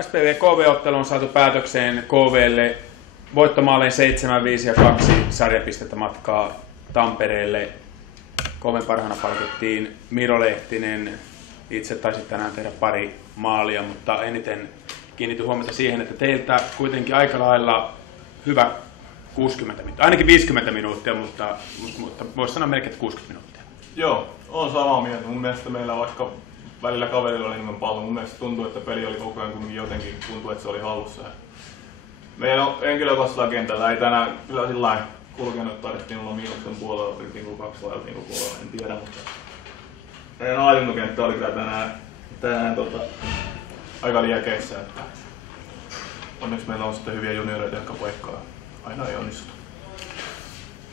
SPV-KV-ottelu on saatu päätökseen KVlle voittomaalein 7-5 ja 2 sarjapistettä matkaa Tampereelle. KV:n parhaana palkittiin Miro Lehtinen. Itse taisit tänään tehdä pari maalia, mutta eniten kiinnitin huomiota siihen, että teiltä kuitenkin aika lailla hyvä 60 minuuttia, ainakin 50 minuuttia, mutta voisi sanoa melkein 60 minuuttia. Joo, on samaa mieltä. Mun mielestä meillä vaikka välillä kaverilla oli enemmän pallo. Mun mielestä tuntuu, että peli oli koko ajan kuitenkin jotenkin tuntuu, että se oli hallussa. Meidän henkilökohtaisella kentällä ei tänään kyllä sillä kulkenut, että tarvittiin olla miinuksen puolella, yritin kuin 2 vai oltiin puolella, en tiedä, mutta meidän aalinnokenttä oli kyllä tänään aika liekeissä, että onneksi meillä on sitten hyviä junioreita, jotka paikkaa aina ei onnistu.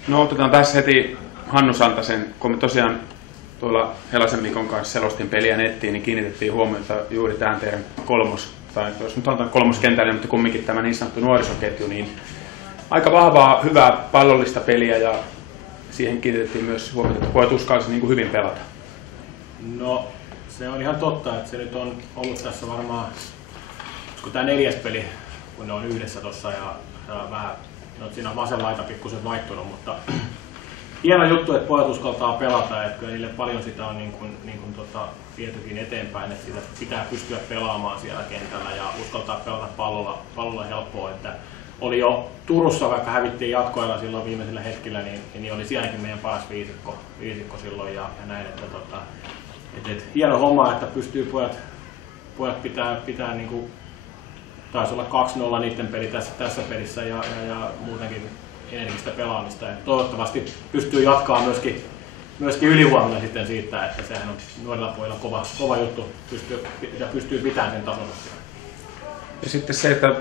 No otetaan tässä heti Hannu Santasen, kun me tosiaan tuolla Helasen Mikon kanssa selostin peliä nettiin, niin kiinnitettiin huomiota juuri tähän teidän jos nyt on kolmoskentälle, mutta kumminkin tämä niin sanottu nuorisoketju, niin aika vahvaa, hyvää pallollista peliä ja siihen kiinnitettiin myös huomiota, että pojat uskalsivat niin kuin hyvin pelata. No se on ihan totta, että se nyt on ollut tässä varmaan, kun tämä 4. peli, kun ne on yhdessä tuossa ja vähän, no siinä on vasen laita pikkusen vaihtunut, mutta hieno juttu, että pojat uskaltaa pelata, että kyllä niille paljon sitä on vietykin eteenpäin, että sitä pitää pystyä pelaamaan siellä kentällä ja uskaltaa pelata pallolla helppoa. Että oli jo Turussa, vaikka hävittiin jatkoilla silloin viimeisellä hetkellä, niin oli sielläkin meidän paras viisikko silloin ja näin. Että hieno homma, että pystyy pojat pitää niin kuin, taisi olla 2-0 niiden peli tässä pelissä ja muutenkin energistä pelaamista. Ja toivottavasti pystyy jatkaa myöskin ylihuomenna sitten siitä, että sehän on nuorilla pojilla kova juttu pystyy pitämään sen tason. Ja sitten se, että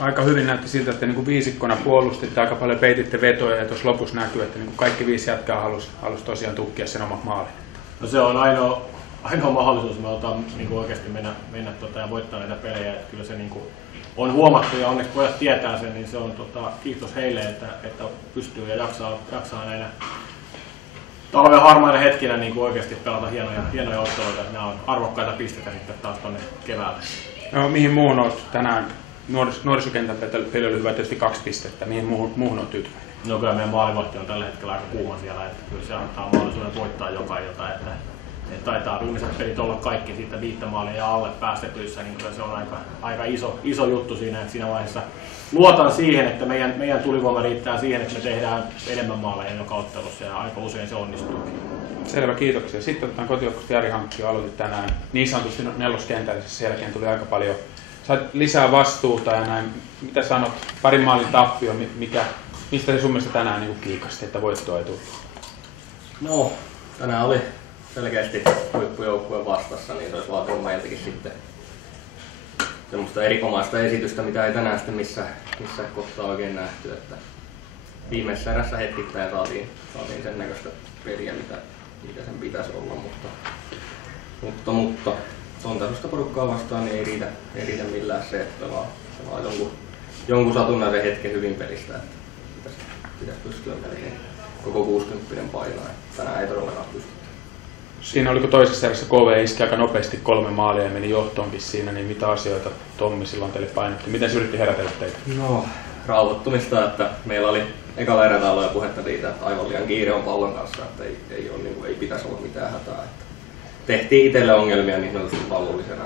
aika hyvin näytti siltä, että niin kuin viisikkona puolustitte, aika paljon peititte vetoja ja tuossa lopussa näkyy, että niin kuin kaikki 5 jatkaa halusi tosiaan tukkia sen omat maalin. No se on ainoa mahdollisuus, me otetaan niin oikeasti mennä ja voittaa näitä pelejä. Että kyllä se niin kuin on huomattu ja onneksi pojat tietää sen, niin se on kiitos heille, että pystyy ja jaksaa näinä talven harmaina hetkinä niin kuin oikeasti pelata hienoja otteluita. Nämä on arvokkaita pisteitä sitten taas tuonne keväälle. No, mihin muuhun olet tänään? Nuorisokentän peli oli hyvä tietysti 2 pistettä. Mihin muuhun on tyytyväinen? No kyllä meidän maalivahti on tällä hetkellä aika kuuma siellä. Että kyllä se antaa mahdollisuuden voittaa joka ilta. Että taitaa viimeiset pelit olla kaikki siitä 5 maalia ja alle päästetyissä, niin kyllä se on aika iso juttu siinä, että siinä vaiheessa luotan siihen, että meidän tulivoima riittää siihen, että me tehdään enemmän maaleja joka ottelussa ja aika usein se onnistuu. Selvä, kiitoksia. Sitten otetaan kotijoukkueesta Jari Hankkio, aloitit tänään niin sanotusti neloskentällä, sen jälkeen tuli aika paljon. Sait lisää vastuuta ja näin. Mitä sanot? Parin maalin tappio, mistä se sun mielestä tänään niin kiikasti, että voittoa ei tullut? No, tänään oli selkeästi huippujoukkueen vastassa, niin se olisi vaatinut meiltäkin sitten semmoista erinomaista esitystä, mitä ei tänään sitten missään kohtaa oikein nähty. Että viimeisessä erässä hetkittäin saatiin sen näköistä peliä, mitä sen pitäisi olla, mutta tuon tasoista porukkaa vastaan niin ei riitä millään se, että pelaa jonkun satunnaisen hetken hyvin pelistä. Että pitäisi pystyä melkein koko 60 painaa. Tänään ei todellakaan pysty. Siinä oliko toisessa erässä KV iski aika nopeasti 3 maalia ja meni johtoonkin siinä, niin mitä asioita Tommi silloin teille painotti? Miten se yritti herätellä teitä? No, rauhoittumista, että meillä oli ekalla erällä jo puhetta siitä, että aivan liian kiire on pallon kanssa, että ei pitäisi olla mitään hätää. Että tehtiin itselle ongelmia niin sanotusti pallollisena.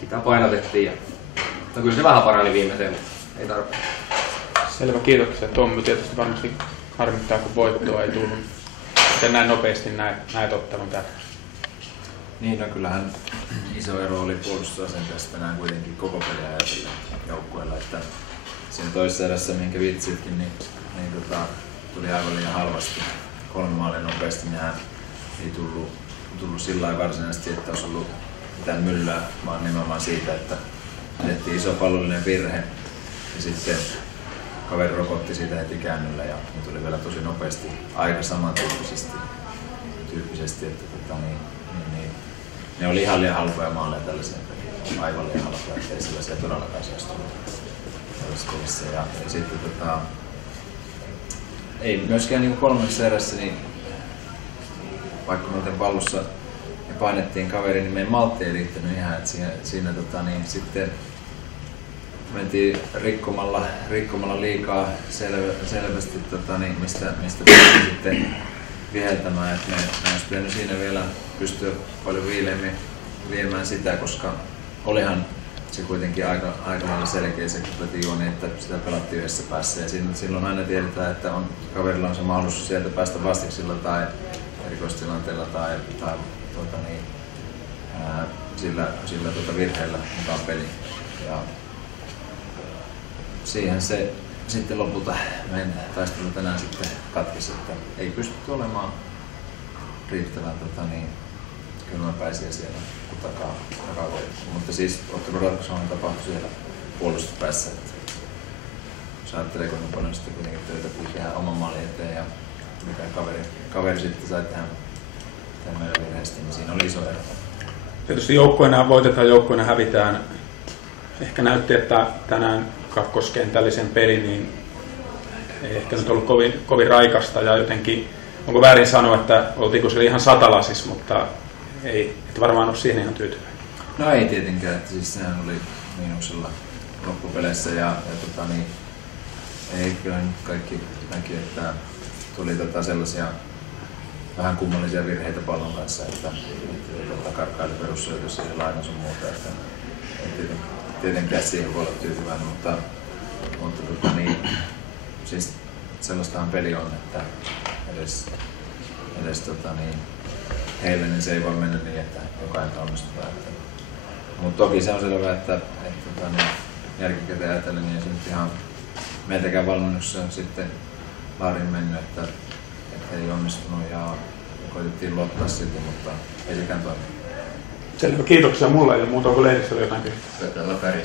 Sitä painotettiin ja no kyllä se vähän parani viimeiseen, mutta ei tarpeen. Selvä, kiitoksia Tommi. Tietysti varmasti harmittaa, kun voittoa ei tullut. Miten näin nopeasti näet ottelun täällä? Niin, no kyllähän iso ero oli puolustusasenteessa tänään kuitenkin koko peliä ajatellen joukkueella, että siinä toisessa erässä, minkä vitsitkin, niin tuli aivan liian halvasti 3 maalia nopeasti. Nehän ei tullut sillä lailla varsinaisesti, että olisi ollut mitään myllää, vaan nimenomaan siitä, että tehtiin iso pallollinen virhe ja sitten kaveri rokotti siitä heti käännyllä ja ne tuli vielä tosi nopeasti, aika samantyyppisesti, että ne oli ihan liian halpoja maaleja tällaiseen peliin, aivan liian halpoja, ettei sellaisia todellakaan saisi tulla. Ja sitten ei myöskään niin 3. erässä, niin vaikka me oltiin pallossa ja painettiin kaveri, niin meidän maltti ei riittänyt ihan, että siinä sitten mentiin rikkomalla liikaa selvästi, mistä pystyi sitten viheltämään, että me olisi pitänyt siinä vielä pystyä paljon viileämmin viemään sitä, koska olihan se kuitenkin aika lailla selkeä se juoni, että sitä pelattiin yhdessä päässä ja silloin aina tiedetään, että kaverilla on se mahdollisuus sieltä päästä vastiksilla tai erikoistilanteella tai sillä virheellä mukaan peliin. Ja siihen se sitten lopulta meidän taistelu tänään sitten katkesi, että ei pystytty olemaan riittävän kylmäpäisiä siellä takakoulussa. Mutta siis ottelun ratkaisuhan tapahtui siellä puolustuspäässä. Jos ajattelee, kuinka paljon sitten kuitenkin töitä piti tehdä oman maalin eteen ja mitä kaveri sitten sai tehdä meidän virheestä, niin siinä oli iso ero. Tietysti joukkueena voitetaan, joukkueena hävitään. Ehkä näytti, että tänään kakkoskentällisen peli niin ei ehkä nyt ollut kovin raikasta ja jotenkin, onko väärin sanoa, että oltiinko se ihan satalasissa, mutta ei, et varmaan ole siihen ihan tyytyväinen. No ei tietenkään, että siis sehän oli miinuksella loppupeleissä ja ei kyllä nyt kaikki näki, että tuli sellaisia vähän kummallisia virheitä pallon kanssa, että karkkaili perussyötössä ja laina sun muuta, että tietenkään siihen voi olla tyytyväinen, mutta siis sellaistahan peli on, että edes heille niin se ei voi mennä niin, että jokainen onnistutaan. Mutta toki se on selvää, että jälkikäteen ajatellen, niin ei se nyt ihan meiltäkään valmennuksessa on sitten laarin mennyt, että ei onnistunut ja koitettiin luottaa silti, mutta ei sekään toimi. Selvä, kiitoksia. Mulla ei ole muuta kuin lehdistöllä jotain kysyttävää. Pötellä väri.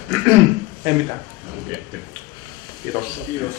Ei mitään. Kiitos. Kiitos. Kiitos.